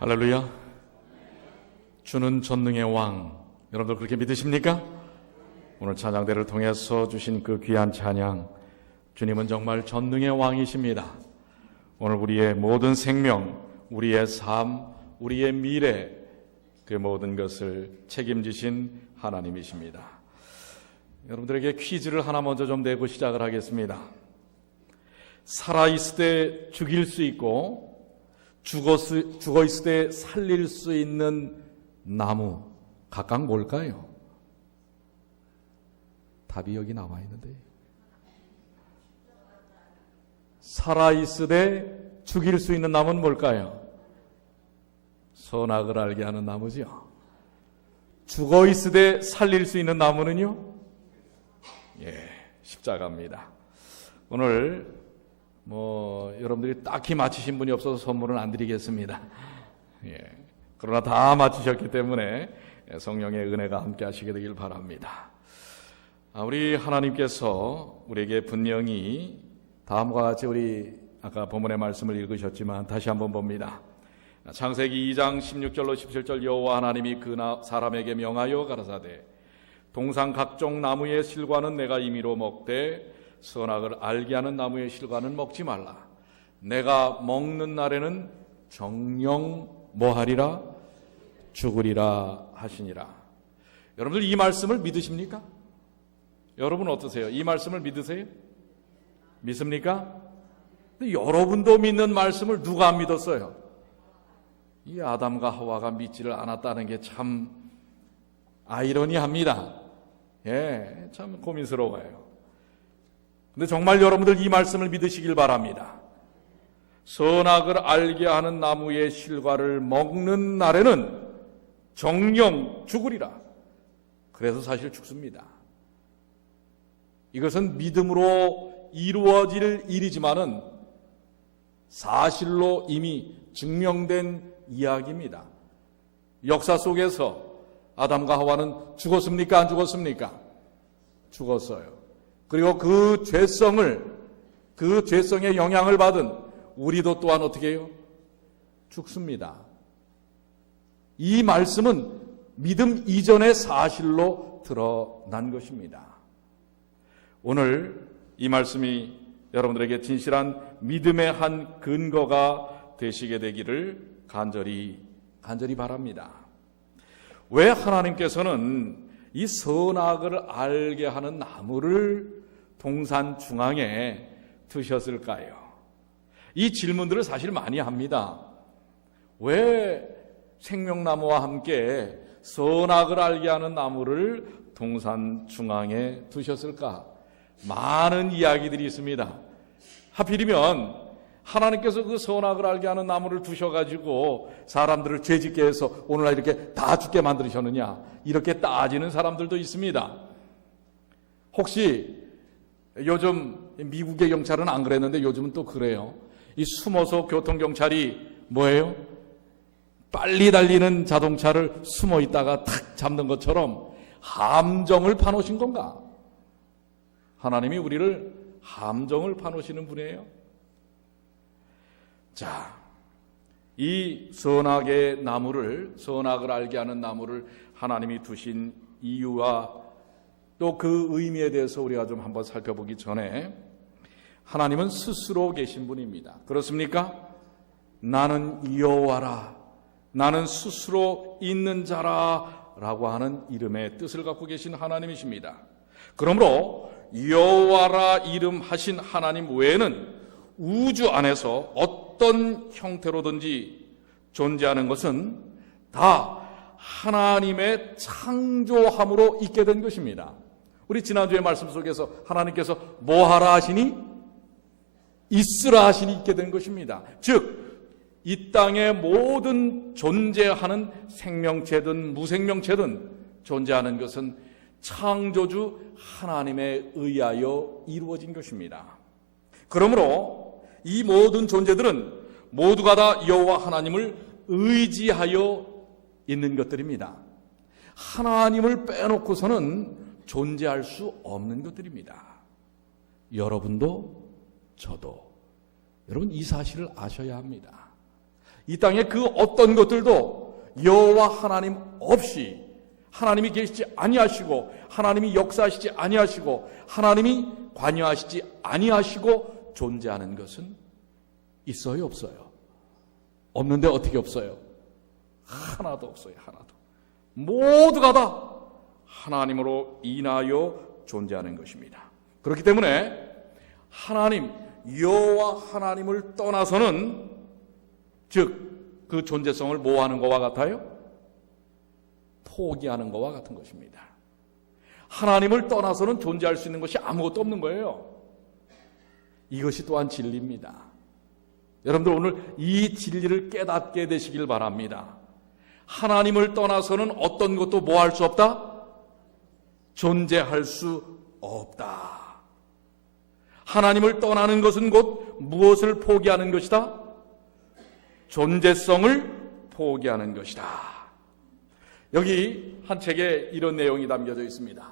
할렐루야. 주는 전능의 왕, 여러분들 그렇게 믿으십니까? 오늘 찬양대를 통해서 주신 그 귀한 찬양, 주님은 정말 전능의 왕이십니다. 오늘 우리의 모든 생명, 우리의 삶, 우리의 미래, 그 모든 것을 책임지신 하나님이십니다. 여러분들에게 퀴즈를 하나 먼저 좀 내고 시작을 하겠습니다. 살아있을 때 죽일 수 있고 죽어있을 때 살릴 수 있는 나무, 각각 뭘까요? 답이 여기 나와 있는데, 살아있을 때 죽일 수 있는 나무는 뭘까요? 선악을 알게 하는 나무죠. 죽어있을 때 살릴 수 있는 나무는요? 십자가입니다. 오늘 여러분들이 딱히 맞히신 분이 없어서 선물은 안 드리겠습니다. 그러나 다 맞히셨기 때문에 성령의 은혜가 함께 하시게 되길 바랍니다. 우리 하나님께서 우리에게 분명히 다음과 같이, 우리 아까 본문의 말씀을 읽으셨지만 다시 한번 봅니다. 창세기 2장 16절로 17절, 여호와 하나님이 그 사람에게 명하여 가라사대, 동산 각종 나무의 실과는 내가 임의로 먹되 선악을 알게 하는 나무의 실과는 먹지 말라. 내가 먹는 날에는 정령 뭐하리라? 죽으리라 하시니라. 여러분들 이 말씀을 믿으십니까? 여러분 어떠세요? 이 말씀을 믿으세요? 믿습니까? 근데 여러분도 믿는 말씀을 누가 안 믿었어요? 이 아담과 하와가 믿지를 않았다는 게 참 아이러니합니다. 참 고민스러워요. 근데 정말 여러분들 이 말씀을 믿으시길 바랍니다. 선악을 알게 하는 나무의 실과를 먹는 날에는 정령 죽으리라. 그래서 사실 죽습니다. 이것은 믿음으로 이루어질 일이지만은 사실로 이미 증명된 이야기입니다. 역사 속에서 아담과 하와는 죽었습니까? 안 죽었습니까? 죽었어요. 그리고 그 죄성의 영향을 받은 우리도 또한 어떻게 해요? 죽습니다. 이 말씀은 믿음 이전의 사실로 드러난 것입니다. 오늘 이 말씀이 여러분들에게 진실한 믿음의 한 근거가 되시게 되기를 간절히 바랍니다. 왜 하나님께서는 이 선악을 알게 하는 나무를 동산 중앙에 두셨을까요? 이 질문들을 사실 많이 합니다. 왜 생명나무와 함께 선악을 알게 하는 나무를 동산 중앙에 두셨을까? 많은 이야기들이 있습니다. 하필이면 하나님께서 그 선악을 알게 하는 나무를 두셔가지고 사람들을 죄짓게 해서 오늘날 이렇게 다 죽게 만드셨느냐, 이렇게 따지는 사람들도 있습니다. 혹시 요즘 미국의 경찰은 안 그랬는데 요즘은 또 그래요. 이 숨어서 교통경찰이 뭐예요? 빨리 달리는 자동차를 숨어 있다가 탁 잡는 것처럼 함정을 파놓으신 건가? 하나님이 우리를 함정을 파놓으시는 분이에요. 자, 이 선악의 나무를, 선악을 알게 하는 나무를 하나님이 두신 이유와 또 그 의미에 대해서 우리가 좀 한번 살펴보기 전에, 하나님은 스스로 계신 분입니다. 그렇습니까? 나는 여호와라, 나는 스스로 있는 자라 라고 하는 이름의 뜻을 갖고 계신 하나님이십니다. 그러므로 여호와라 이름하신 하나님 외에는 우주 안에서 어떤 형태로든지 존재하는 것은 다 하나님의 창조함으로 있게 된 것입니다. 우리 지난주의 말씀 속에서 하나님께서 뭐하라 하시니? 있으라 하시니 있게 된 것입니다. 즉, 이 땅의 모든 존재하는 생명체든 무생명체든 존재하는 것은 창조주 하나님에 의하여 이루어진 것입니다. 그러므로 이 모든 존재들은 모두가 다 여호와 하나님을 의지하여 있는 것들입니다. 하나님을 빼놓고서는 존재할 수 없는 것들입니다. 여러분도 저도 여러분 이 사실을 아셔야 합니다. 이 땅의 그 어떤 것들도 여호와 하나님 없이, 하나님이 계시지 아니하시고 하나님이 역사하시지 아니하시고 하나님이 관여하시지 아니하시고 존재하는 것은 있어요, 없어요? 없는데 어떻게 없어요? 하나도 없어요. 하나도. 모두가 다 하나님으로 인하여 존재하는 것입니다. 그렇기 때문에 하나님, 여호와 하나님을 떠나서는, 즉 그 존재성을 뭐하는 것과 같아요? 포기하는 것과 같은 것입니다. 하나님을 떠나서는 존재할 수 있는 것이 아무것도 없는 거예요. 이것이 또한 진리입니다. 여러분들 오늘 이 진리를 깨닫게 되시길 바랍니다. 하나님을 떠나서는 어떤 것도 뭐 할 수 없다? 존재할 수 없다. 하나님을 떠나는 것은 곧 무엇을 포기하는 것이다? 존재성을 포기하는 것이다. 여기 한 책에 이런 내용이 담겨져 있습니다.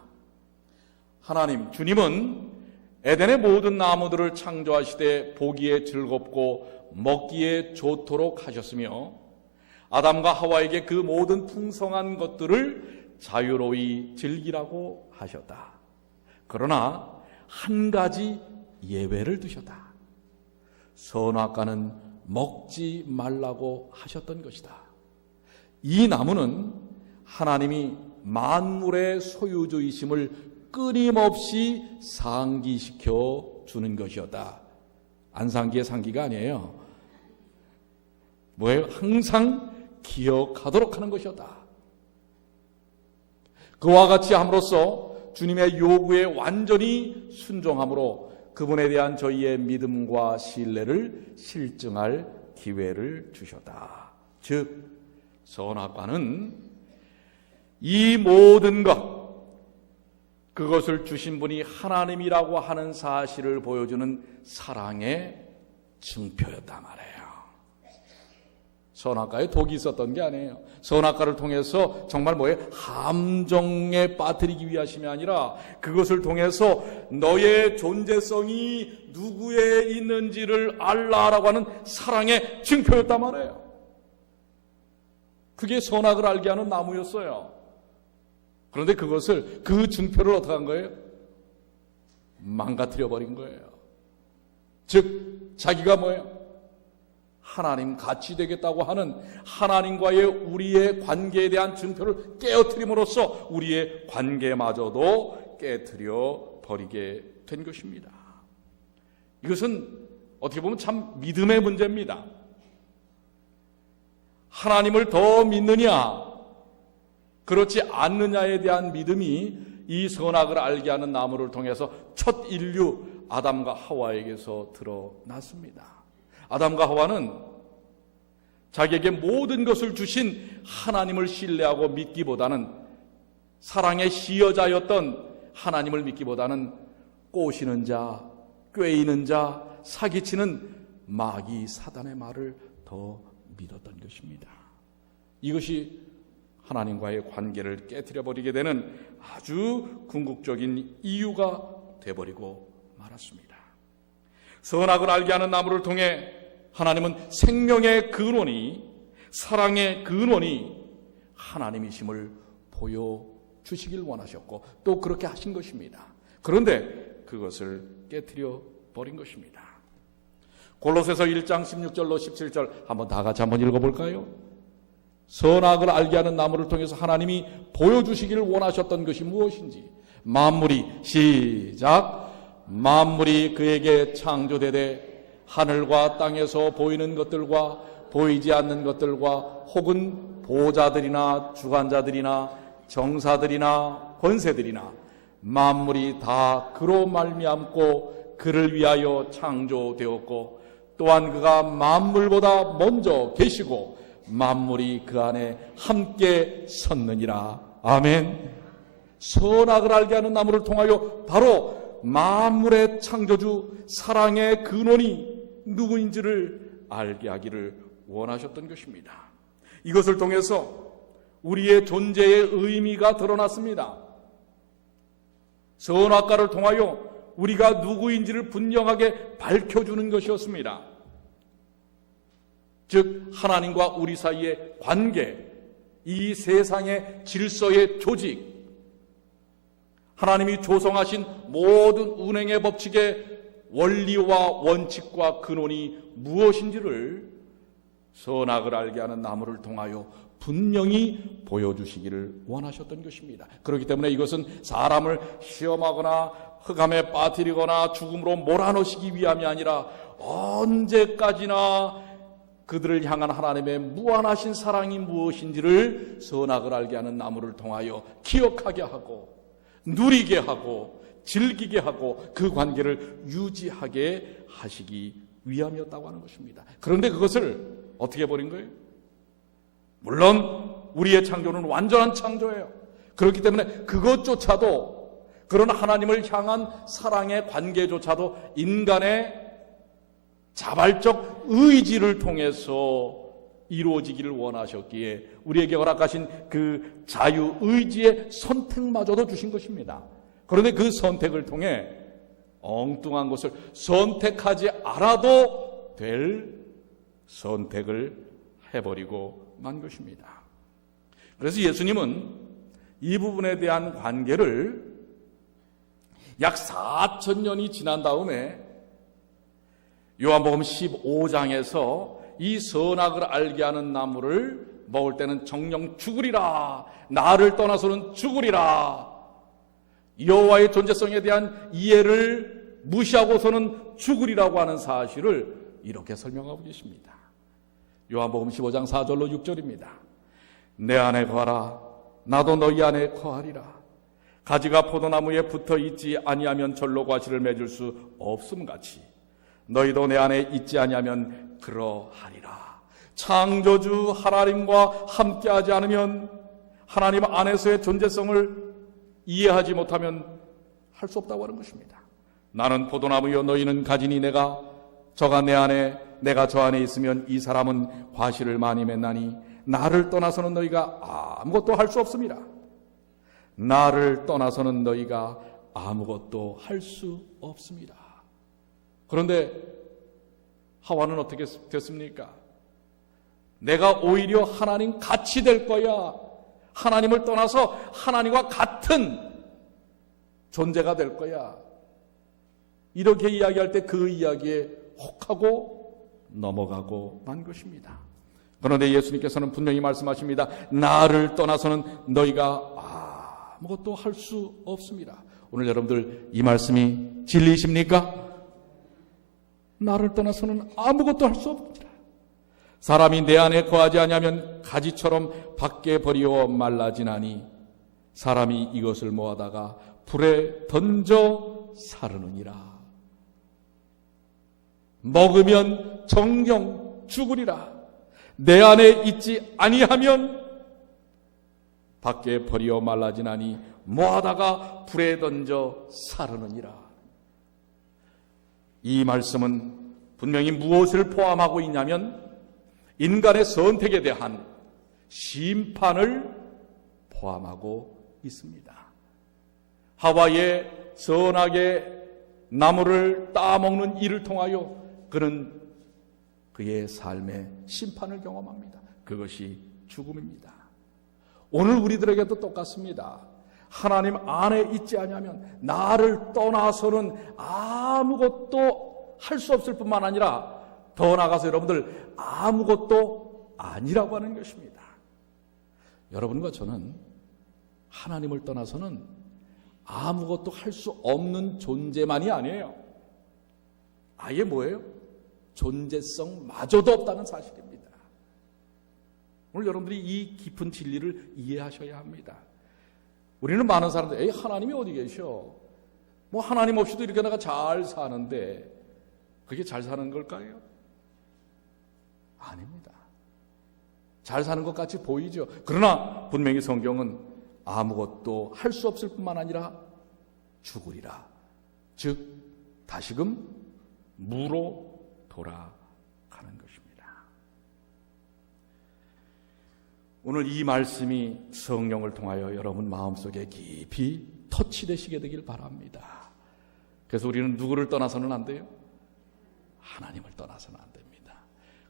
하나님, 주님은 에덴의 모든 나무들을 창조하시되 보기에 즐겁고 먹기에 좋도록 하셨으며 아담과 하와에게 그 모든 풍성한 것들을 자유로이 즐기라고 하셨다. 그러나 한 가지 예외를 두셨다. 선악과는 먹지 말라고 하셨던 것이다. 이 나무는 하나님이 만물의 소유주이심을 끊임없이 상기시켜 주는 것이었다. 안상기의 상기가 아니에요. 뭐예요? 항상 기억하도록 하는 것이었다. 그와 같이 함으로써 주님의 요구에 완전히 순종함으로 그분에 대한 저희의 믿음과 신뢰를 실증할 기회를 주셨다. 즉 선악과는 이 모든 것, 그것을 주신 분이 하나님이라고 하는 사실을 보여주는 사랑의 증표였단 말이에요. 선악과에 독이 있었던 게 아니에요. 선악과를 통해서 정말 뭐예요? 함정에 빠뜨리기 위하심이 아니라 그것을 통해서 너의 존재성이 누구에 있는지를 알라라고 하는 사랑의 증표였단 말이에요. 그게 선악을 알게 하는 나무였어요. 그런데 그것을, 그 증표를 어떻게 한 거예요? 망가뜨려 버린 거예요. 즉 자기가 뭐예요? 하나님 같이 되겠다고 하는 하나님과의 우리의 관계에 대한 증표를 깨어뜨림으로써 우리의 관계마저도 깨뜨려 버리게 된 것입니다. 이것은 어떻게 보면 참 믿음의 문제입니다. 하나님을 더 믿느냐 그렇지 않느냐에 대한 믿음이 이 선악을 알게 하는 나무를 통해서 첫 인류 아담과 하와에게서 드러났습니다. 아담과 하와는 자기에게 모든 것을 주신 하나님을 신뢰하고 믿기보다는, 사랑의 시여자였던 하나님을 믿기보다는 꼬시는 자, 꾀이는 자, 사기치는 마귀 사단의 말을 더 믿었던 것입니다. 이것이 하나님과의 관계를 깨트려버리게 되는 아주 궁극적인 이유가 되어버리고 말았습니다. 선악을 알게 하는 나무를 통해 하나님은 생명의 근원이, 사랑의 근원이 하나님이심을 보여주시길 원하셨고 또 그렇게 하신 것입니다. 그런데 그것을 깨트려 버린 것입니다. 골로새서 1장 16절로 17절 한번 다 같이 한번 읽어볼까요? 선악을 알게 하는 나무를 통해서 하나님이 보여주시기를 원하셨던 것이 무엇인지, 만물이, 시작, 만물이 그에게 창조되되 하늘과 땅에서 보이는 것들과 보이지 않는 것들과 혹은 보좌들이나 주관자들이나 정사들이나 권세들이나 만물이 다 그로 말미암고 그를 위하여 창조되었고 또한 그가 만물보다 먼저 계시고 만물이 그 안에 함께 섰느니라. 아멘. 선악을 알게 하는 나무를 통하여 바로 만물의 창조주, 사랑의 근원이 누구인지를 알게 하기를 원하셨던 것입니다. 이것을 통해서 우리의 존재의 의미가 드러났습니다. 선악과를 통하여 우리가 누구인지를 분명하게 밝혀주는 것이었습니다. 즉 하나님과 우리 사이의 관계, 이 세상의 질서의 조직, 하나님이 조성하신 모든 운행의 법칙의 원리와 원칙과 근원이 무엇인지를 선악을 알게 하는 나무를 통하여 분명히 보여주시기를 원하셨던 것입니다. 그렇기 때문에 이것은 사람을 시험하거나 흑암에 빠뜨리거나 죽음으로 몰아넣으시기 위함이 아니라 언제까지나 그들을 향한 하나님의 무한하신 사랑이 무엇인지를 선악을 알게 하는 나무를 통하여 기억하게 하고 누리게 하고 즐기게 하고 그 관계를 유지하게 하시기 위함이었다고 하는 것입니다. 그런데 그것을 어떻게 버린 거예요? 물론 우리의 창조는 완전한 창조예요. 그렇기 때문에 그것조차도, 그런 하나님을 향한 사랑의 관계조차도 인간의 자발적 의지를 통해서 이루어지기를 원하셨기에 우리에게 허락하신 그 자유의지의 선택마저도 주신 것입니다. 그런데 그 선택을 통해 엉뚱한 것을 선택하지 않아도 될 선택을 해버리고 만 것입니다. 그래서 예수님은 이 부분에 대한 관계를 약 4,000년이 지난 다음에 요한복음 15장에서 이 선악을 알게 하는 나무를 먹을 때는 정녕 죽으리라, 나를 떠나서는 죽으리라, 여호와의 존재성에 대한 이해를 무시하고서는 죽으리라고 하는 사실을 이렇게 설명하고 계십니다. 요한복음 15장 4절로 6절입니다. 내 안에 거하라, 나도 너희 안에 거하리라. 가지가 포도나무에 붙어 있지 아니하면 절로 과실을 맺을 수 없음 같이 너희도 내 안에 있지 아니하면 그러하리라. 창조주 하나님과 함께하지 않으면, 하나님 안에서의 존재성을 이해하지 못하면 할 수 없다고 하는 것입니다. 나는 포도나무요 너희는 가지니 내가 저가 내 안에 내가 저 안에 있으면 이 사람은 과실을 많이 맺나니 나를 떠나서는 너희가 아무것도 할 수 없습니다. 나를 떠나서는 너희가 아무것도 할 수 없습니다. 그런데 하와는 어떻게 됐습니까? 내가 오히려 하나님 같이 될 거야, 하나님을 떠나서 하나님과 같은 존재가 될 거야, 이렇게 이야기할 때 그 이야기에 혹하고 넘어가고 만 것입니다. 그런데 예수님께서는 분명히 말씀하십니다. 나를 떠나서는 너희가 아무것도 할 수 없습니다. 오늘 여러분들 이 말씀이 진리이십니까? 나를 떠나서는 아무것도 할 수 없습니다. 사람이 내 안에 거하지 아니하면 가지처럼 밖에 버리어 말라지나니 사람이 이것을 모아다가 불에 던져 사르느니라. 먹으면 정녕 죽으리라. 내 안에 있지 아니하면 밖에 버리어 말라지나니 모아다가 불에 던져 사르느니라. 이 말씀은 분명히 무엇을 포함하고 있냐면 인간의 선택에 대한 심판을 포함하고 있습니다. 하와의 선악의 나무를 따먹는 이를 통하여 그는 그의 삶의 심판을 경험합니다. 그것이 죽음입니다. 오늘 우리들에게도 똑같습니다. 하나님 안에 있지 아니하면 나를 떠나서는 아무것도 할 수 없을 뿐만 아니라 더 나아가서 여러분들 아무것도 아니라고 하는 것입니다. 여러분과 저는 하나님을 떠나서는 아무것도 할 수 없는 존재만이 아니에요. 아예 뭐예요? 존재성마저도 없다는 사실입니다. 오늘 여러분들이 이 깊은 진리를 이해하셔야 합니다. 우리는 많은 사람들, 하나님이 어디 계셔? 뭐 하나님 없이도 이렇게 내가 잘 사는데 그게 잘 사는 걸까요? 아닙니다. 잘 사는 것 같이 보이죠. 그러나 분명히 성경은 아무것도 할 수 없을 뿐만 아니라 죽으리라. 즉 다시금 무로 돌아가는 것입니다. 오늘 이 말씀이 성령을 통하여 여러분 마음속에 깊이 터치되시게 되길 바랍니다. 그래서 우리는 누구를 떠나서는 안 돼요? 하나님을 떠나서는 안 됩니다.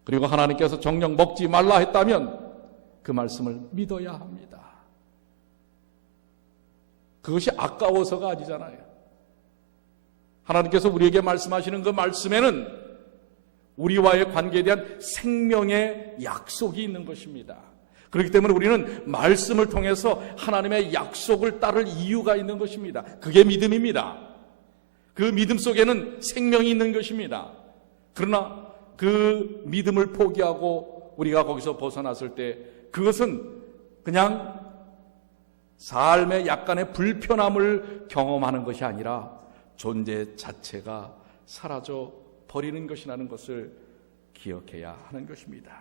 그리고 하나님께서 정녕 먹지 말라 했다면 그 말씀을 믿어야 합니다. 그것이 아까워서가 아니잖아요. 하나님께서 우리에게 말씀하시는 그 말씀에는 우리와의 관계에 대한 생명의 약속이 있는 것입니다. 그렇기 때문에 우리는 말씀을 통해서 하나님의 약속을 따를 이유가 있는 것입니다. 그게 믿음입니다. 그 믿음 속에는 생명이 있는 것입니다. 그러나 그 믿음을 포기하고 우리가 거기서 벗어났을 때 그것은 그냥 삶의 약간의 불편함을 경험하는 것이 아니라 존재 자체가 사라져 버리는 것이라는 것을 기억해야 하는 것입니다.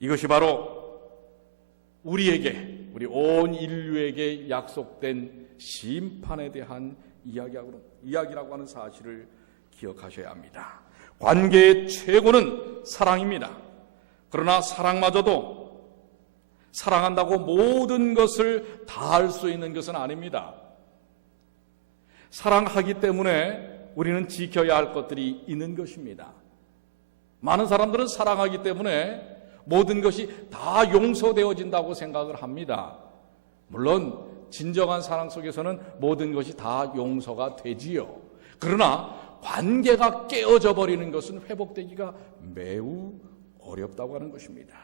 이것이 바로 우리에게, 우리 온 인류에게 약속된 심판에 대한 이야기라고 하는 사실을 기억하셔야 합니다. 관계의 최고는 사랑입니다. 그러나 사랑마저도 사랑한다고 모든 것을 다 할 수 있는 것은 아닙니다. 사랑하기 때문에 우리는 지켜야 할 것들이 있는 것입니다. 많은 사람들은 사랑하기 때문에 모든 것이 다 용서되어진다고 생각을 합니다. 물론 진정한 사랑 속에서는 모든 것이 다 용서가 되지요. 그러나 관계가 깨어져 버리는 것은 회복되기가 매우 어렵다고 하는 것입니다.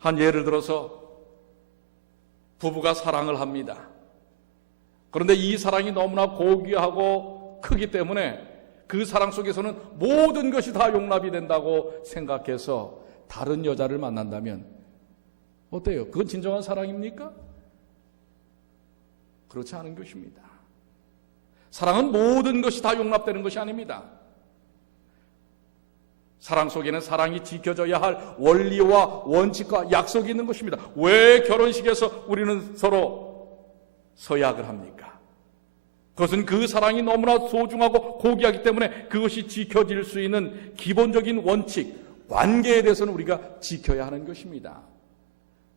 한 예를 들어서 부부가 사랑을 합니다. 그런데 이 사랑이 너무나 고귀하고 크기 때문에 그 사랑 속에서는 모든 것이 다 용납이 된다고 생각해서 다른 여자를 만난다면 어때요? 그건 진정한 사랑입니까? 그렇지 않은 것입니다. 사랑은 모든 것이 다 용납되는 것이 아닙니다. 사랑 속에는 사랑이 지켜져야 할 원리와 원칙과 약속이 있는 것입니다. 왜 결혼식에서 우리는 서로 서약을 합니까? 그것은 그 사랑이 너무나 소중하고 고귀하기 때문에 그것이 지켜질 수 있는 기본적인 원칙, 관계에 대해서는 우리가 지켜야 하는 것입니다.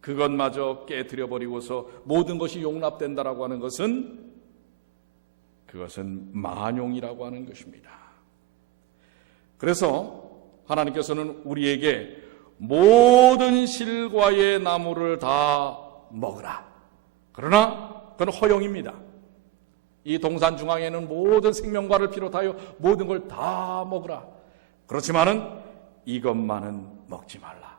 그것마저 깨트려버리고서 모든 것이 용납된다라고 하는 것은 그것은 만용이라고 하는 것입니다. 그래서 하나님께서는 우리에게 모든 실과의 나무를 다 먹으라. 그러나 그건 허용입니다. 이 동산 중앙에는 모든 생명과를 비롯하여 모든 걸 다 먹으라. 그렇지만은 이것만은 먹지 말라.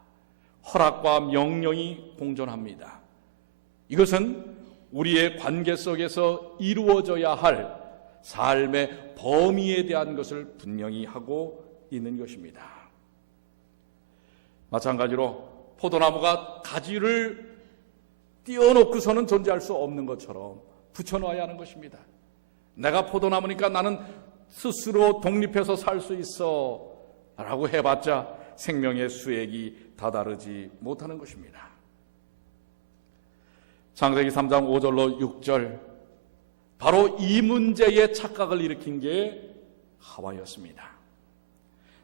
허락과 명령이 공존합니다. 이것은 우리의 관계 속에서 이루어져야 할 삶의 범위에 대한 것을 분명히 하고 있는 것입니다. 마찬가지로 포도나무가 가지를 띄워놓고서는 존재할 수 없는 것처럼 붙여놓아야 하는 것입니다. 내가 포도나무니까 나는 스스로 독립해서 살 수 있어 라고 해봤자 생명의 수액이 다다르지 못하는 것입니다. 창세기 3장 5절로 6절, 바로 이 문제에 착각을 일으킨 게 하와였습니다.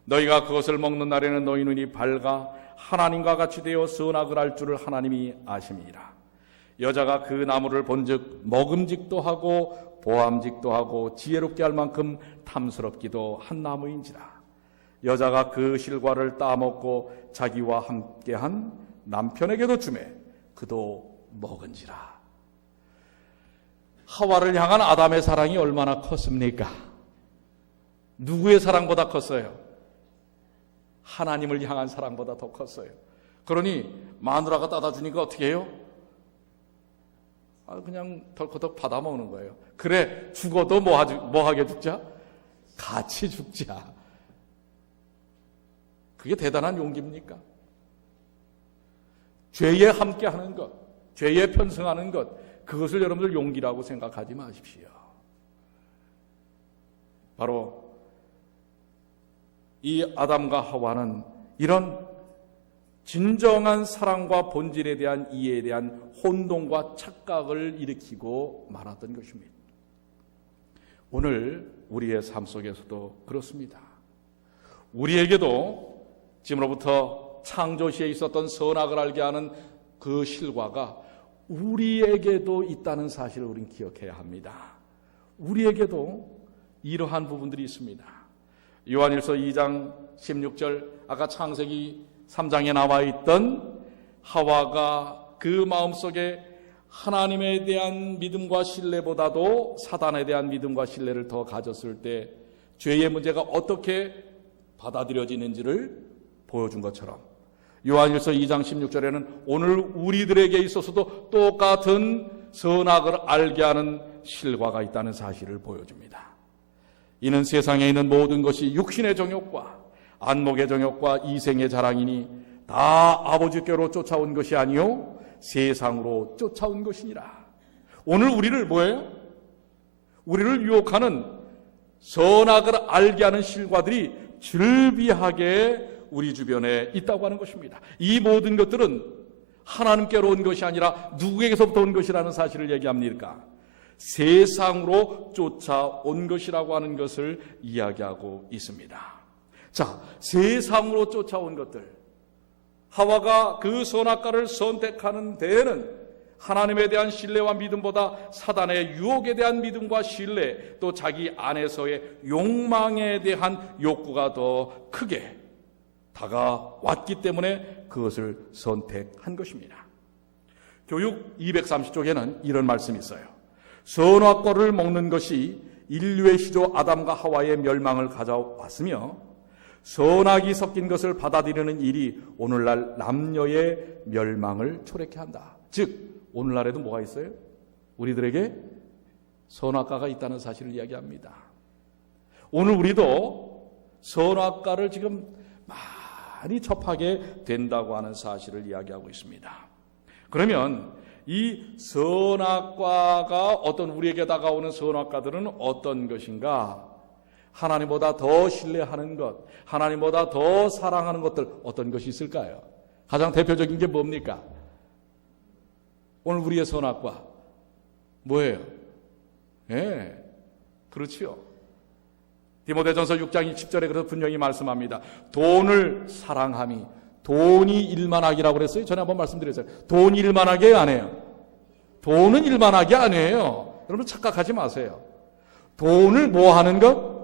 너희가 그것을 먹는 날에는 너희 눈이 밝아 하나님과 같이 되어 선악을 알 줄을 하나님이 아심이라. 여자가 그 나무를 본즉 먹음직도 하고 보암직도 하고 지혜롭게 할 만큼 탐스럽기도 한 나무인지라. 여자가 그 실과를 따먹고 자기와 함께한 남편에게도 주매 그도 먹은지라. 하와를 향한 아담의 사랑이 얼마나 컸습니까? 누구의 사랑보다 컸어요? 하나님을 향한 사랑보다 더 컸어요. 그러니 마누라가 따다 주니까 어떻게 해요? 그냥 덜커덕 받아 먹는 거예요. 그래, 죽어도 뭐 하게 죽자? 같이 죽자. 그게 대단한 용기입니까? 죄에 함께하는 것, 죄에 편승하는 것, 그것을 여러분들 용기라고 생각하지 마십시오. 바로 이 아담과 하와는 이런 진정한 사랑과 본질에 대한 이해에 대한 혼동과 착각을 일으키고 말았던 것입니다. 오늘 우리의 삶 속에서도 그렇습니다. 우리에게도 지금으로부터 창조시에 있었던 선악을 알게 하는 그 실과가 우리에게도 있다는 사실을 우리는 기억해야 합니다. 우리에게도 이러한 부분들이 있습니다. 요한일서 2장 16절 아까 창세기 3장에 나와 있던 하와가 그 마음속에 하나님에 대한 믿음과 신뢰보다도 사단에 대한 믿음과 신뢰를 더 가졌을 때 죄의 문제가 어떻게 받아들여지는지를 보여준 것처럼 요한일서 2장 16절에는 오늘 우리들에게 있어서도 똑같은 선악을 알게 하는 실과가 있다는 사실을 보여줍니다. 이는 세상에 있는 모든 것이 육신의 정욕과 안목의 정욕과 이생의 자랑이니 다 아버지께로 쫓아온 것이 아니요 세상으로 쫓아온 것이니라. 오늘 우리를 뭐예요? 우리를 유혹하는 선악을 알게 하는 실과들이 즐비하게 우리 주변에 있다고 하는 것입니다. 이 모든 것들은 하나님께로 온 것이 아니라 누구에게서부터 온 것이라는 사실을 얘기합니까? 세상으로 쫓아온 것이라고 하는 것을 이야기하고 있습니다. 자, 세상으로 쫓아온 것들. 하와가 그 선악과를 선택하는 데에는 하나님에 대한 신뢰와 믿음보다 사단의 유혹에 대한 믿음과 신뢰, 또 자기 안에서의 욕망에 대한 욕구가 더 크게 다가왔기 때문에 그것을 선택한 것입니다. 교육 230쪽에는 이런 말씀이 있어요. 선악과를 먹는 것이 인류의 시조 아담과 하와의 멸망을 가져왔으며 선악이 섞인 것을 받아들이는 일이 오늘날 남녀의 멸망을 초래케 한다. 즉 오늘날에도 뭐가 있어요? 우리들에게 선악과가 있다는 사실을 이야기합니다. 오늘 우리도 선악과를 지금 많이 접하게 된다고 하는 사실을 이야기하고 있습니다. 그러면 이 선악과가 어떤 우리에게 다가오는 선악과들은 어떤 것인가? 하나님보다 더 신뢰하는 것, 하나님보다 더 사랑하는 것들 어떤 것이 있을까요? 가장 대표적인 게 뭡니까? 오늘 우리의 선악과 뭐예요? 예, 그렇지요. 디모데전서 6장 20절에 그래서 분명히 말씀합니다. 돈을 사랑함이, 돈이 일만하기라고 그랬어요. 전에 한번 말씀드렸어요. 돈이 일만하게 안 해요. 돈은 일만하게 안 해요. 여러분 착각하지 마세요. 돈을 뭐 하는 것?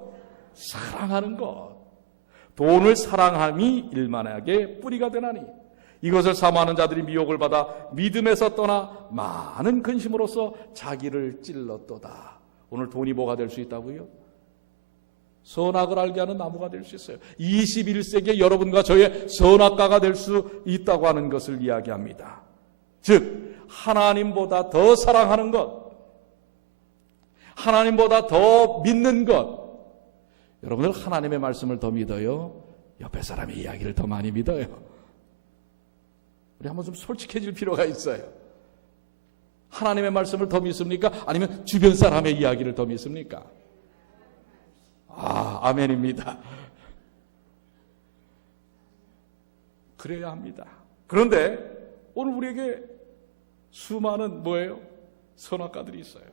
사랑하는 것. 돈을 사랑함이 일만하게 뿌리가 되나니 이것을 사모하는 자들이 미혹을 받아 믿음에서 떠나 많은 근심으로써 자기를 찔렀도다. 오늘 돈이 뭐가 될 수 있다고요? 선악을 알게 하는 나무가 될 수 있어요. 21세기에 여러분과 저의 선악과가 될 수 있다고 하는 것을 이야기합니다. 즉 하나님보다 더 사랑하는 것, 하나님보다 더 믿는 것. 여러분들 하나님의 말씀을 더 믿어요? 옆에 사람의 이야기를 더 많이 믿어요? 우리 한번 좀 솔직해질 필요가 있어요. 하나님의 말씀을 더 믿습니까? 아니면 주변 사람의 이야기를 더 믿습니까? 아멘입니다. 그래야 합니다. 그런데 오늘 우리에게 수많은 뭐예요? 선악과들이 있어요.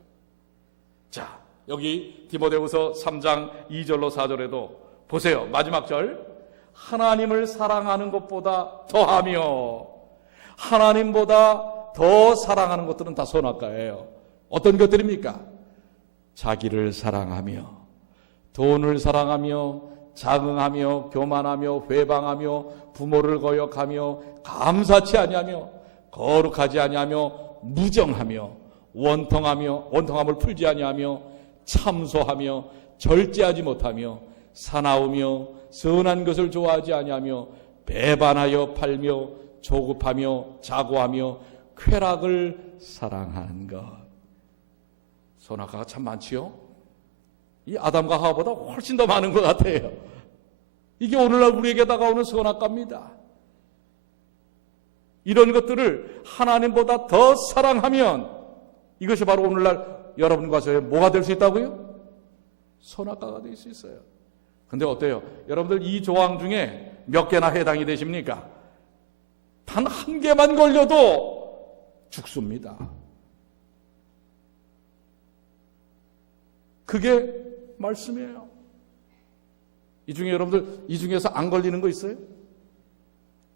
자, 여기 디모데후서 3장 2절로 4절에도 보세요. 마지막 절. 하나님을 사랑하는 것보다 더하며 하나님보다 더 사랑하는 것들은 다 선악과예요. 어떤 것들입니까? 자기를 사랑하며 돈을 사랑하며 자긍하며 교만하며 회방하며 부모를 거역하며 감사치 아니하며 거룩하지 아니하며 무정하며 원통함을 풀지 아니하며 참소하며 절제하지 못하며 사나우며 선한 것을 좋아하지 아니하며 배반하여 팔며 조급하며 자고하며 쾌락을 사랑하는 것. 선악과가 참 많지요? 이 아담과 하와보다 훨씬 더 많은 것 같아요. 이게 오늘날 우리에게 다가오는 선악과입니다. 이런 것들을 하나님보다 더 사랑하면 이것이 바로 오늘날 여러분과 저의 뭐가 될 수 있다고요? 선악과가 될 수 있어요. 근데 어때요? 여러분들 이 조항 중에 몇 개나 해당이 되십니까? 단 한 개만 걸려도 죽습니다. 그게 말씀이에요. 이 중에 여러분들 이 중에서 안 걸리는 거 있어요?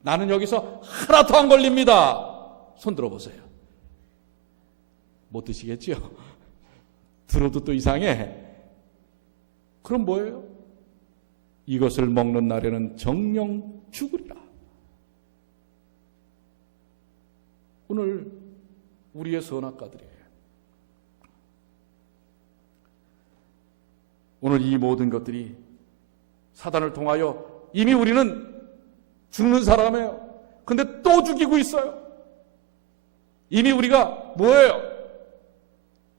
나는 여기서 하나도 안 걸립니다. 손 들어보세요. 못 드시겠죠? 들어도 또 이상해. 그럼 뭐예요? 이것을 먹는 날에는 정령 죽으리라. 오늘 우리의 선악과들이에요. 오늘 이 모든 것들이 사단을 통하여 이미 우리는 죽는 사람이에요. 근데 또 죽이고 있어요. 이미 우리가 뭐예요?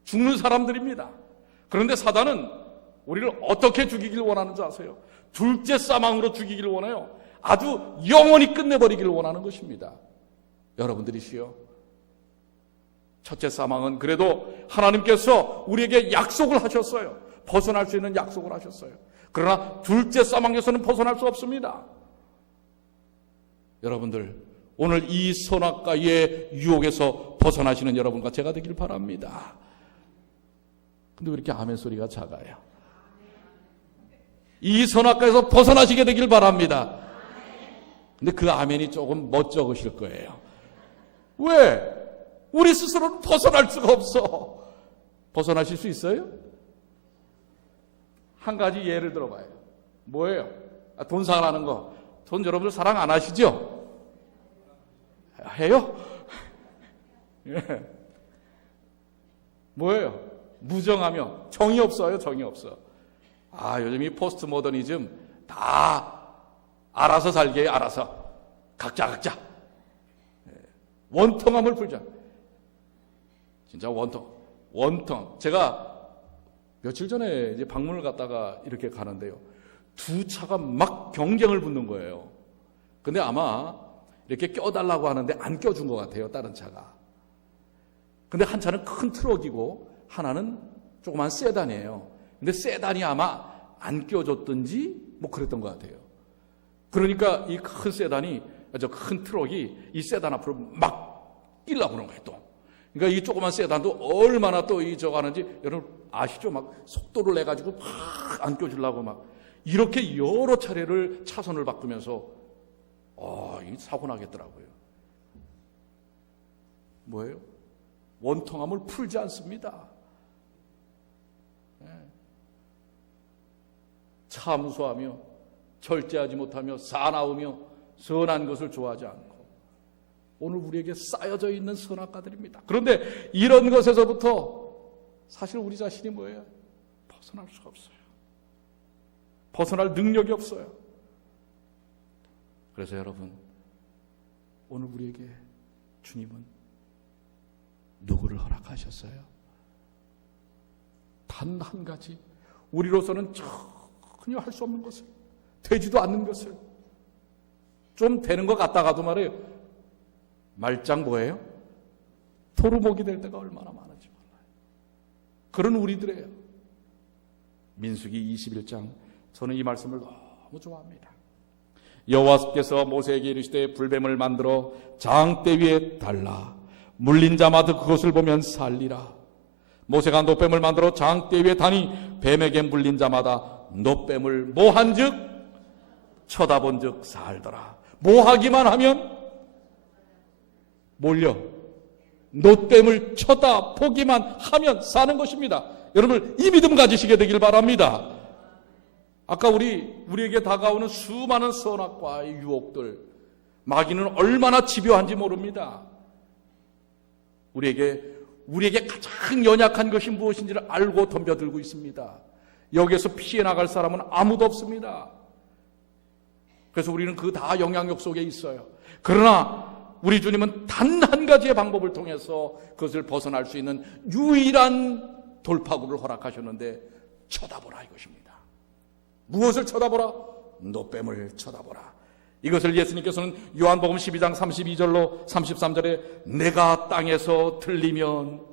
죽는 사람들입니다. 그런데 사단은 우리를 어떻게 죽이길 원하는 줄 아세요? 둘째 사망으로 죽이기를 원해요. 아주 영원히 끝내버리기를 원하는 것입니다. 여러분들이시요, 첫째 사망은 그래도 하나님께서 우리에게 약속을 하셨어요. 벗어날 수 있는 약속을 하셨어요. 그러나 둘째 사망에서는 벗어날 수 없습니다. 여러분들, 오늘 이 선악과의 유혹에서 벗어나시는 여러분과 제가 되길 바랍니다. 근데 왜 이렇게 아멘 소리가 작아요? 이 선악과에서 벗어나시게 되길 바랍니다. 근데 그 아멘이 조금 멋쩍으실 거예요. 왜? 우리 스스로는 벗어날 수가 없어. 벗어나실 수 있어요? 한 가지 예를 들어봐요. 뭐예요? 돈 사랑하는 거. 돈 여러분들 사랑 안 하시죠? 해요? 예. 뭐예요? 무정하며 정이 없어요. 정이 없어. 요즘 이 포스트 모더니즘 다 알아서 살게 해요. 알아서. 각자. 원통함을 풀자. 진짜 원통. 제가 며칠 전에 이제 방문을 갔다가 이렇게 가는데요. 두 차가 막 경쟁을 붙는 거예요. 근데 아마 이렇게 껴달라고 하는데 안 껴준 것 같아요. 다른 차가. 근데 한 차는 큰 트럭이고 하나는 조그만 세단이에요. 근데 세단이 아마 안 껴줬든지 뭐 그랬던 것 같아요. 그러니까 이 큰 세단이, 저 큰 트럭이 이 세단 앞으로 막 끼려고 그러는 거예요. 또. 그러니까 이 조그만 세단도 얼마나 또 저거 하는지 여러분 아시죠? 막 속도를 내가지고 막 안 껴주려고 막 이렇게 여러 차례를 차선을 바꾸면서 이 사고 나겠더라고요. 뭐예요? 원통함을 풀지 않습니다. 참수하며 절제하지 못하며 사나우며 선한 것을 좋아하지 않고 오늘 우리에게 쌓여져 있는 선악과들입니다. 그런데 이런 것에서부터 사실 우리 자신이 뭐예요? 벗어날 수가 없어요. 벗어날 능력이 없어요. 그래서 여러분, 오늘 우리에게 주님은 누구를 허락하셨어요? 단 한 가지, 우리로서는 전혀 할 수 없는 것을, 되지도 않는 것을, 좀 되는 것 같다가도 말이에요, 말짱 뭐예요? 도루묵이 될 때가 얼마나 많은지 몰라요. 그런 우리들이에요. 민수기 21장, 저는 이 말씀을 너무 좋아합니다. 여호와께서 모세에게 이르시되 불뱀을 만들어 장대 위에 달라 물린 자마다 그것을 보면 살리라. 모세가 노뱀을 만들어 장대 위에 다니 뱀에게 물린 자마다 노뱀을 모한즉 쳐다본즉 살더라. 모하기만 하면 몰려 노뱀을 쳐다보기만 하면 사는 것입니다. 여러분, 이 믿음 가지시게 되길 바랍니다. 아까 우리에게 다가오는 수많은 선악과의 유혹들, 마귀는 얼마나 집요한지 모릅니다. 우리에게 가장 연약한 것이 무엇인지를 알고 덤벼들고 있습니다. 여기에서 피해 나갈 사람은 아무도 없습니다. 그래서 우리는 그 다 영향력 속에 있어요. 그러나 우리 주님은 단 한 가지의 방법을 통해서 그것을 벗어날 수 있는 유일한 돌파구를 허락하셨는데, 쳐다보라 이것입니다. 무엇을 쳐다보라? 노뱀을 쳐다보라. 이것을 예수님께서는 요한복음 12장 32절로 33절에 내가 땅에서 들리면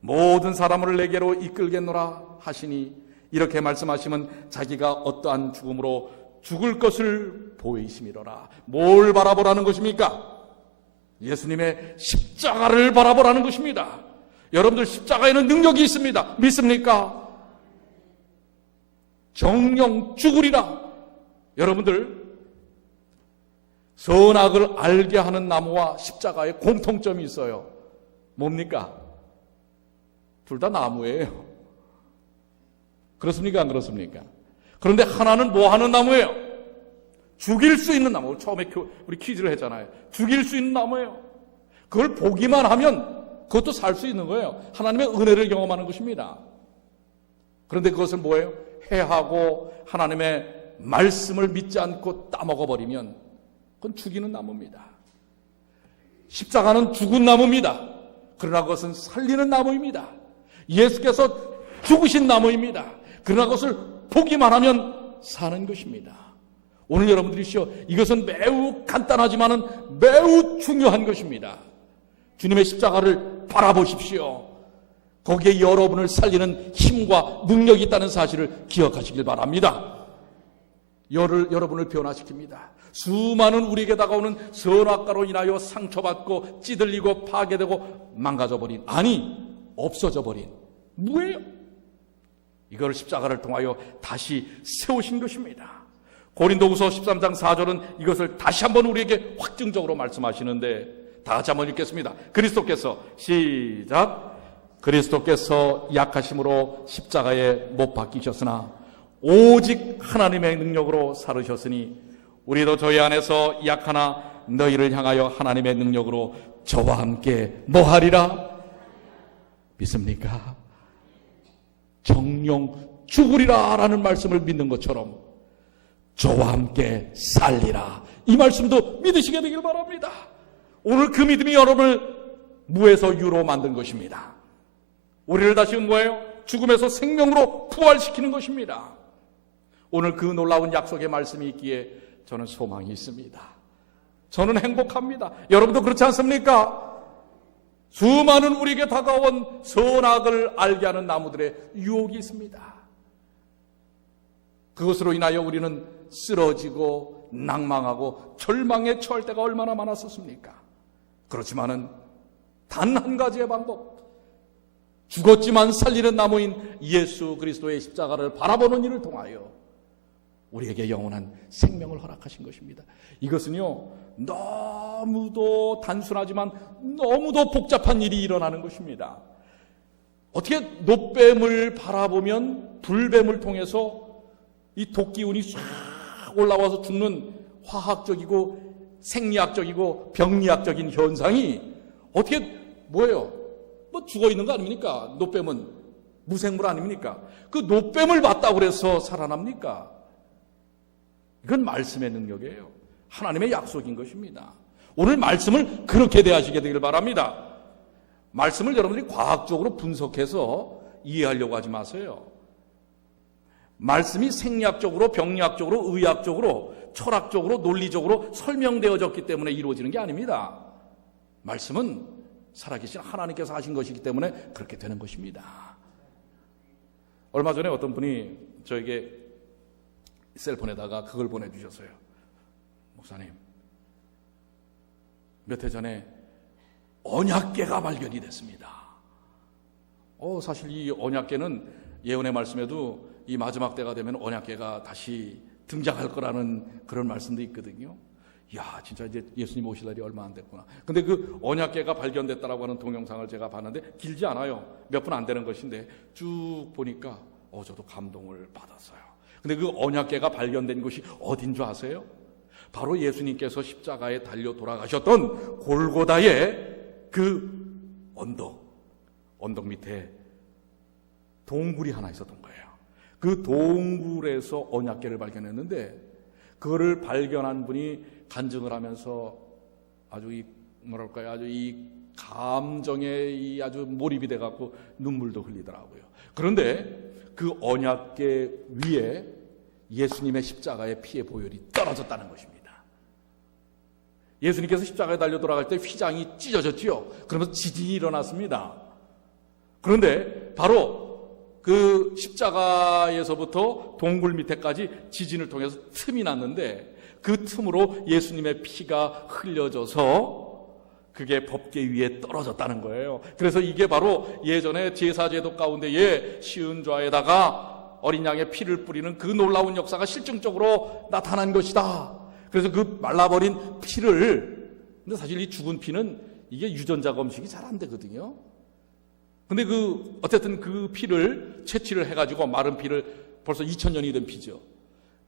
모든 사람을 내게로 이끌겠노라 하시니, 이렇게 말씀하시면 자기가 어떠한 죽음으로 죽을 것을 보이심이로라. 뭘 바라보라는 것입니까? 예수님의 십자가를 바라보라는 것입니다. 여러분들, 십자가에는 능력이 있습니다. 믿습니까? 정령 죽으리라. 여러분들, 선악을 알게 하는 나무와 십자가에 공통점이 있어요. 뭡니까? 둘 다 나무예요. 그렇습니까? 안 그렇습니까? 그런데 하나는 뭐 하는 나무예요? 죽일 수 있는 나무. 처음에 우리 퀴즈를 했잖아요. 죽일 수 있는 나무예요. 그걸 보기만 하면 그것도 살 수 있는 거예요. 하나님의 은혜를 경험하는 것입니다. 그런데 그것을 뭐예요? 해하고 하나님의 말씀을 믿지 않고 따먹어버리면 그건 죽이는 나무입니다. 십자가는 죽은 나무입니다. 그러나 그것은 살리는 나무입니다. 예수께서 죽으신 나무입니다. 그러나 그것을 보기만 하면 사는 것입니다. 오늘 여러분들이시여, 이것은 매우 간단하지만은 매우 중요한 것입니다. 주님의 십자가를 바라보십시오. 거기에 여러분을 살리는 힘과 능력이 있다는 사실을 기억하시길 바랍니다. 여러분을 변화시킵니다. 수많은 우리에게 다가오는 선악과로 인하여 상처받고 찌들리고 파괴되고 망가져버린, 아니 없어져버린 무예요. 이걸 십자가를 통하여 다시 세우신 것입니다. 고린도후서 13장 4절은 이것을 다시 한번 우리에게 확증적으로 말씀하시는데, 다 같이 한번 읽겠습니다. 그리스도께서, 시작. 그리스도께서 약하심으로 십자가에 못 박히셨으나 오직 하나님의 능력으로 살으셨으니 우리도 저희 안에서 약하나 너희를 향하여 하나님의 능력으로 저와 함께 뭐하리라? 믿습니까? 정령 죽으리라 라는 말씀을 믿는 것처럼 저와 함께 살리라, 이 말씀도 믿으시게 되길 바랍니다. 오늘 그 믿음이 여러분을 무에서 유로 만든 것입니다. 우리를 다시 뭐예요? 죽음에서 생명으로 부활시키는 것입니다. 오늘 그 놀라운 약속의 말씀이 있기에 저는 소망이 있습니다. 저는 행복합니다. 여러분도 그렇지 않습니까? 수많은 우리에게 다가온 선악을 알게 하는 나무들의 유혹이 있습니다. 그것으로 인하여 우리는 쓰러지고 낭망하고 절망에 처할 때가 얼마나 많았었습니까? 그렇지만은 단 한 가지의 방법, 죽었지만 살리는 나무인 예수 그리스도의 십자가를 바라보는 일을 통하여 우리에게 영원한 생명을 허락하신 것입니다. 이것은요, 너무도 단순하지만 너무도 복잡한 일이 일어나는 것입니다. 어떻게 노뱀을 바라보면 불뱀을 통해서 이 독기운이 싹 올라와서 죽는 화학적이고 생리학적이고 병리학적인 현상이 어떻게 뭐예요? 뭐 죽어 있는 거 아닙니까? 노뱀은 무생물 아닙니까? 그 노뱀을 봤다고 그래서 살아납니까? 이건 말씀의 능력이에요. 하나님의 약속인 것입니다. 오늘 말씀을 그렇게 대하시게 되길 바랍니다. 말씀을 여러분들이 과학적으로 분석해서 이해하려고 하지 마세요. 말씀이 생리학적으로, 병리학적으로, 의학적으로, 철학적으로, 논리적으로 설명되어졌기 때문에 이루어지는 게 아닙니다. 말씀은 살아계신 하나님께서 하신 것이기 때문에 그렇게 되는 것입니다. 얼마 전에 어떤 분이 저에게 셀폰에다가 그걸 보내주셨어요. 목사님, 몇 해 전에 언약궤가 발견이 됐습니다. 사실 이 언약궤는 예언의 말씀에도 이 마지막 때가 되면 언약궤가 다시 등장할 거라는 그런 말씀도 있거든요. 이야, 진짜 이제 예수님 오실 날이 얼마 안 됐구나. 근데 그 언약궤가 발견됐다라고 하는 동영상을 제가 봤는데 길지 않아요. 몇 분 안 되는 것인데 쭉 보니까 저도 감동을 받았어요. 근데 그 언약궤가 발견된 곳이 어딘 줄 아세요? 바로 예수님께서 십자가에 달려 돌아가셨던 골고다의 그 언덕 밑에 동굴이 하나 있었던 거예요. 그 동굴에서 언약궤를 발견했는데, 그거를 발견한 분이 간증을 하면서 아주 이 감정에 아주 몰입이 돼갖고 눈물도 흘리더라고요. 그런데 그 언약궤 위에 예수님의 십자가의 피의 보혈이 떨어졌다는 것입니다. 예수님께서 십자가에 달려 돌아갈 때 휘장이 찢어졌지요. 그러면서 지진이 일어났습니다. 그런데 바로 그 십자가에서부터 동굴 밑에까지 지진을 통해서 틈이 났는데, 그 틈으로 예수님의 피가 흘려져서 그게 법궤 위에 떨어졌다는 거예요. 그래서 이게 바로 예전에 제사제도 가운데에 시은좌에다가 어린 양의 피를 뿌리는 그 놀라운 역사가 실증적으로 나타난 것이다. 그래서 그 말라버린 피를, 근데 사실 이 죽은 피는 이게 유전자 검식이 잘 안 되거든요. 근데 어쨌든 그 피를 채취를 해가지고 마른 피를, 벌써 2000년이 된 피죠.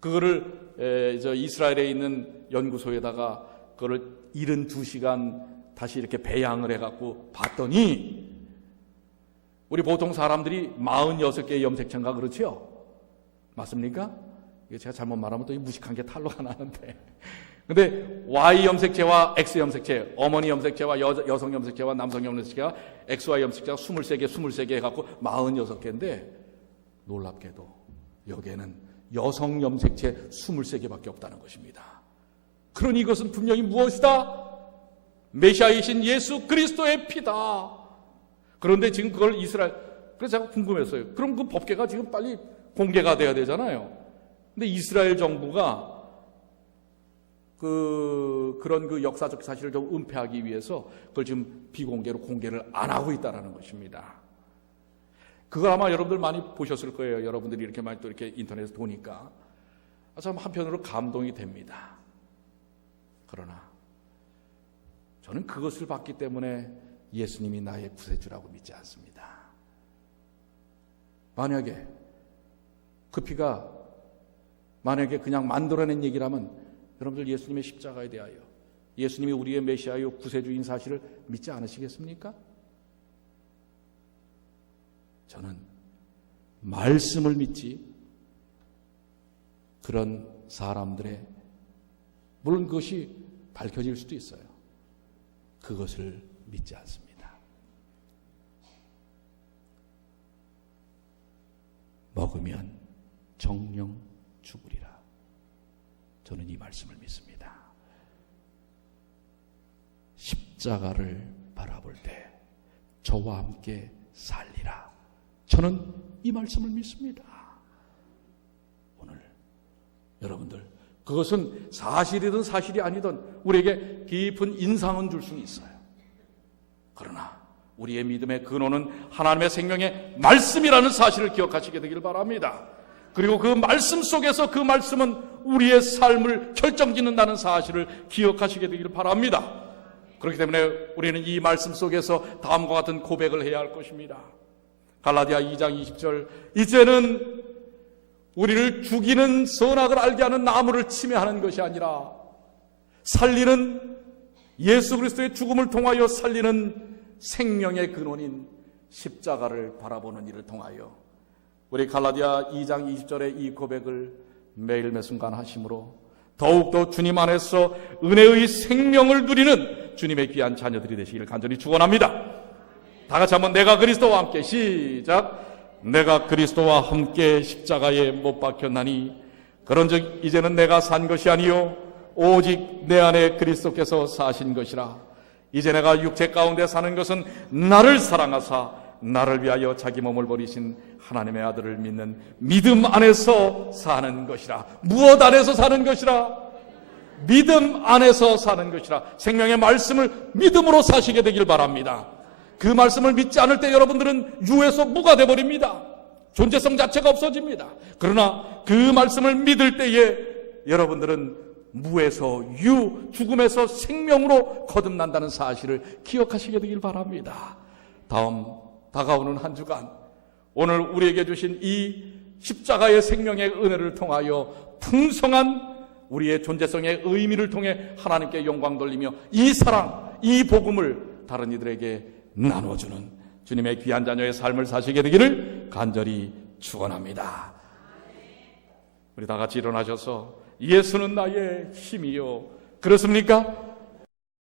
그거를 이스라엘에 있는 연구소에다가 그거를 72시간 다시 이렇게 배양을 해갖고 봤더니 우리 보통 사람들이 46개의 염색체인가 그렇죠? 맞습니까? 이게 제가 잘못 말하면 또 무식한 게 탈로가 나는데, 근데 Y 염색체와 X 염색체, 어머니 염색체와 여성 염색체와 남성 염색체가 XY 염색체가 23개 해갖고 46개인데 놀랍게도 여기에는 여성 염색체 23개밖에 없다는 것입니다. 그러니 이것은 분명히 무엇이다? 메시아이신 예수 그리스도의 피다. 그런데 지금 그걸 그래서 제가 궁금했어요. 그럼 그 법계가 지금 빨리 공개가 돼야 되잖아요. 근데 이스라엘 정부가 그런 그 역사적 사실을 좀 은폐하기 위해서 그걸 지금 비공개로 공개를 안 하고 있다는 것입니다. 그걸 아마 여러분들 많이 보셨을 거예요. 여러분들이 이렇게 많이 또 이렇게 인터넷에 보니까 참 한편으로 감동이 됩니다. 그러나 저는 그것을 봤기 때문에 예수님이 나의 구세주라고 믿지 않습니다. 만약에 그 피가 만약에 그냥 만들어낸 얘기라면 여러분들 예수님의 십자가에 대하여 예수님이 우리의 메시아요 구세주인 사실을 믿지 않으시겠습니까? 저는 말씀을 믿지 그런 사람들의 물론 그것이 밝혀질 수도 있어요. 그것을 믿지 않습니다. 먹으면 정령 죽으리라. 저는 이 말씀을 믿습니다. 십자가를 바라볼 때 저와 함께 살리라. 저는 이 말씀을 믿습니다. 오늘 여러분들 그것은 사실이든 사실이 아니든 우리에게 깊은 인상은 줄 수는 있어요. 그러나 우리의 믿음의 근원은 하나님의 생명의 말씀이라는 사실을 기억하시게 되길 바랍니다. 그리고 그 말씀 속에서 그 말씀은 우리의 삶을 결정짓는다는 사실을 기억하시게 되길 바랍니다. 그렇기 때문에 우리는 이 말씀 속에서 다음과 같은 고백을 해야 할 것입니다. 갈라디아 2장 20절, 이제는 우리를 죽이는 선악을 알게 하는 나무를 침해하는 것이 아니라 살리는 예수 그리스도의 죽음을 통하여 살리는 생명의 근원인 십자가를 바라보는 일을 통하여 우리 갈라디아 2장 20절의 이 고백을 매일 매순간 하심으로 더욱더 주님 안에서 은혜의 생명을 누리는 주님의 귀한 자녀들이 되시기를 간절히 축원합니다. 다 같이 한번 내가 그리스도와 함께 시작. 내가 그리스도와 함께 십자가에 못 박혔나니 그런즉 이제는 내가 산 것이 아니요 오직 내 안에 그리스도께서 사신 것이라. 이제 내가 육체 가운데 사는 것은 나를 사랑하사 나를 위하여 자기 몸을 버리신 하나님의 아들을 믿는 믿음 안에서 사는 것이라. 무엇 안에서 사는 것이라? 믿음 안에서 사는 것이라. 생명의 말씀을 믿음으로 사시게 되길 바랍니다. 그 말씀을 믿지 않을 때 여러분들은 유에서 무가 되어버립니다. 존재성 자체가 없어집니다. 그러나 그 말씀을 믿을 때에 여러분들은 무에서 유, 죽음에서 생명으로 거듭난다는 사실을 기억하시게 되길 바랍니다. 다가오는 한 주간 오늘 우리에게 주신 이 십자가의 생명의 은혜를 통하여 풍성한 우리의 존재성의 의미를 통해 하나님께 영광 돌리며 이 사랑, 이 복음을 다른 이들에게 나눠주는 주님의 귀한 자녀의 삶을 사시게 되기를 간절히 축원합니다. 우리 다 같이 일어나셔서 예수는 나의 힘이요. 그렇습니까?